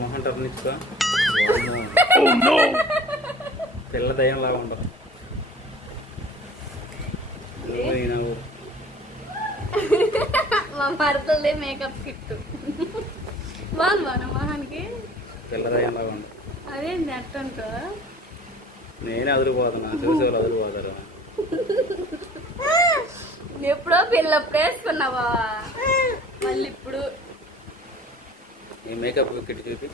మొహం టర్నిచ్చుకో. పిల్ల దయ్యంలాగా ఉండదు. మా భర్తలే మేకప్ కిట్ బాగుంది మొహానికి. పిల్ల దయ్యంలాగా ఉండదు. అదేంటి అట్టంటో నేనే అదిరిపోతున్నా. చూసే వాళ్ళు అదిరిపోతారు. ఎప్పుడో పిల్లప్పుడు వేసుకున్నావా మళ్ళీ ఇప్పుడు ఈ మేకప్ కిట్ చూపి.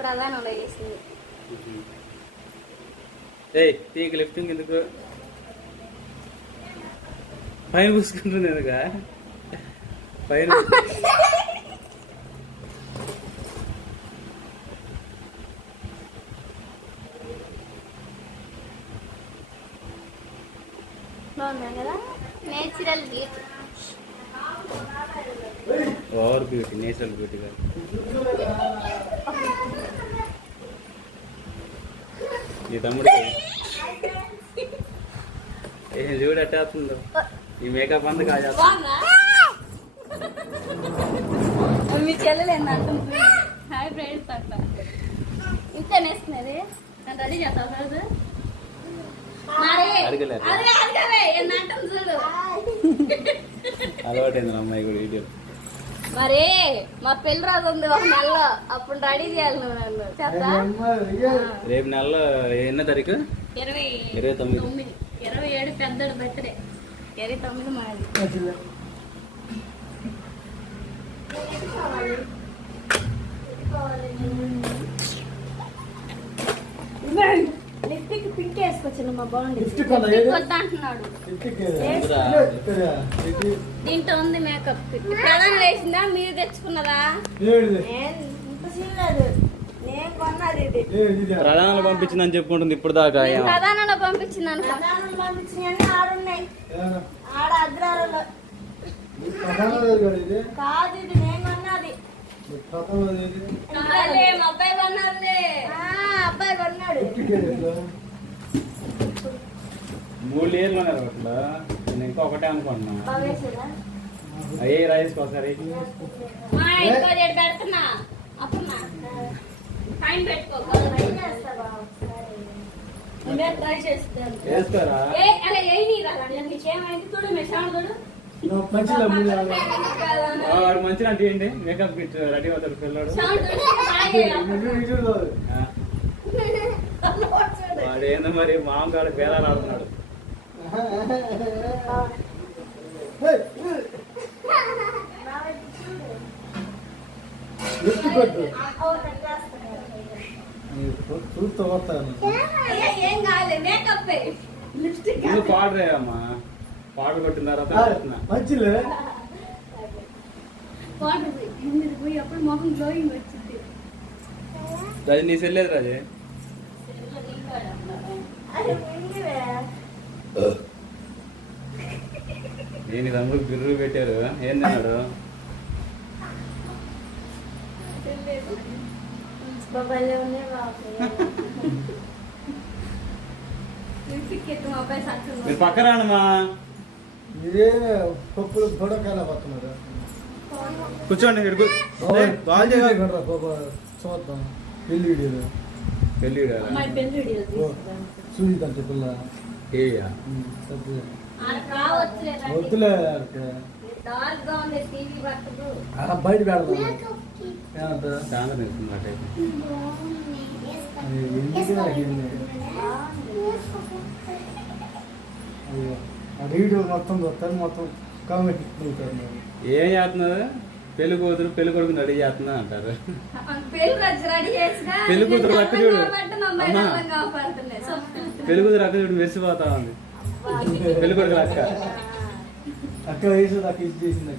ప్రధానంలో వేసింది. ఏయ్ తీగ లిఫ్టింగ్ ఎందుకు పైన పూసుకుంటుంది? ఎందుక పైన బాగుంది కదా natural beauty. Over beauty, natural beauty కాదు. ఈ తమ్ముడు ఏం చూడు అట్టేస్తుందో. ఈ మేకప్ అంతా కాజేస్తా. మీ చెల్లెలు ఏంటంటుంది? హాయ్ ఫ్రెండ్స్ అంట. ఇంత నేస్తున్నది నన్ను రెడీ చేస్తావు సార్. అలవాటైంది అమ్మాయి కూడా వీడియో. మరి మా పెళ్లి రాదు ఉంది ఒక నెలలో, అప్పుడు రెడీ చేయాలి నువ్వు నన్ను. చెప్తా రేపు నెలలో ఎన్నో తారీఖు? 29. 27 పెద్దోడు బర్త్డే. 29 మాది. లిప్స్టిక్ పింక్ వేసుకొచ్చాను మా బాగుంది అంటున్నాడు. దీంట్లో ఉంది మేకప్ కిట్. ప్రధానం వేసిందా మీరు తెచ్చుకున్నదా? ప్రధానాలు పంపించిందని చెప్పుకుంటుంది ఇప్పుడు దాకా. ప్రధానంలో పంపించింది ఆడున్నాయి ఆడ అగ్రాలలో కాదు. ఇది నేను కొన్నది. అబ్బాయి కొన్నది. అబ్బాయి కొన్నాడు. 3 లేయర్లు ఉన్నారు అట్లా. నేను ఇంకా ఒకటే అనుకుంటున్నా. అయ్యే రైస్ ఒకసారి పెడుతున్నా. అప్పుడు టైం పెట్టుకో. ట్రై చేస్తాను. వేస్తారా? మీకేమైంది చూడు మెషాడు. వాడు మంచిగా అంటే ఏంటి మేకప్ కిట్ రెడీ అవుతాడు పిల్లడు. వాడు ఏందో మరి మామగాడు పేరాలు ఆడుతున్నాడు. నువ్వు పాడరే అమ్మా. పాడు కొట్టిన తర్వాత రాజు నీ సెల్లేదు రాజే. నేను తమ్ముడు బిర్రు పెట్టారు. ఏం తిన్నాడు? మీరు పక్క రానమ్మా. కూర్చోండి. పెళ్ళి చూడండి పిల్ల వద్దులే బయట పెడతాం. వీడియో మొత్తం చూస్తారు. మొత్తం కామెంట్ ఏం చేస్తున్నారు? పెళ్లి కూతురు పెళ్లి కొడుకు రెడీ చేస్తున్నా అంటారు. పెళ్లి కూతురు అక్క చూడు. పెళ్లి కూతురు అక్క చూడు మెరిసిపోతా ఉంది. పెళ్లి కొడుకు అక్క అక్క వేసేది అక్క ఇది చేసింది.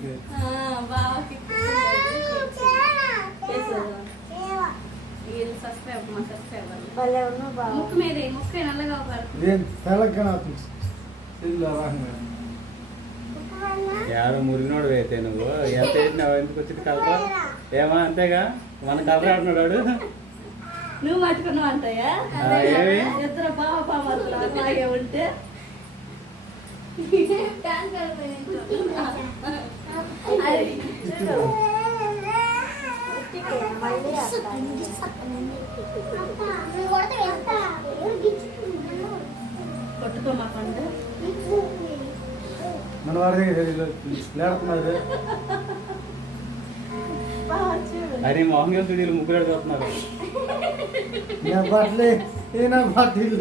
యారో మురిగినోడు అయితే నువ్వు ఎంత వేసినావు? ఎందుకు వచ్చింది కలరా? ఏమా అంతేగా మన కలరా ఆడున్నాడు. నువ్వు పట్టుకున్నావు అంటాయా? ఇద్దరు బాగా ఉంటే కొట్టుకో మా పండు. మన వాడి లేడుతున్నది అరే మోహన్ వీళ్ళు ముగ్గురు చూస్తున్నారు. నా బట్టలే ఏ నా బట్టలు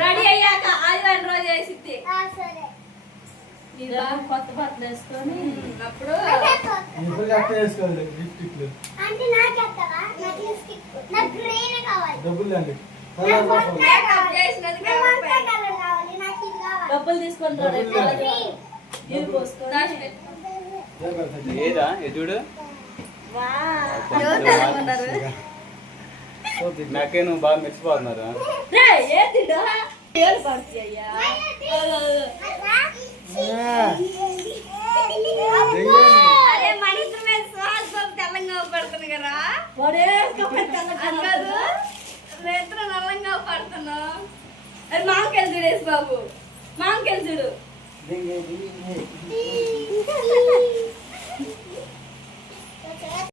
రెడీ అయ్యాక ఆదివారం రోజు వేసిద్ది. ఇలా కొత్త బట్టలు వేసుకొని అప్పుడు వేసుకోండి గిఫ్ట్ డబ్బులు అండి డబ్బులు తీసుకొని రా రేపు నీళ్ళు పోసుకొని. ఏదా చూడు ఎవరు తెలుసుకున్నారు? నాకే నువ్వు బాగా మెచ్చిపోతున్నారు. రేయ్, ఏంటిదో? ఏలు పడుతుంది అయ్యా. అరే మన ఇద్దరి మీద సుహాస్ బాబు తెల్లంగా పడుతుంది కదా. కాదు రేత్ర నల్లంగా పడుతున్నావు. అది మామకెళ్ళి చూడేసి బాబు, మామకెళ్ళి చూడు.